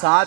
7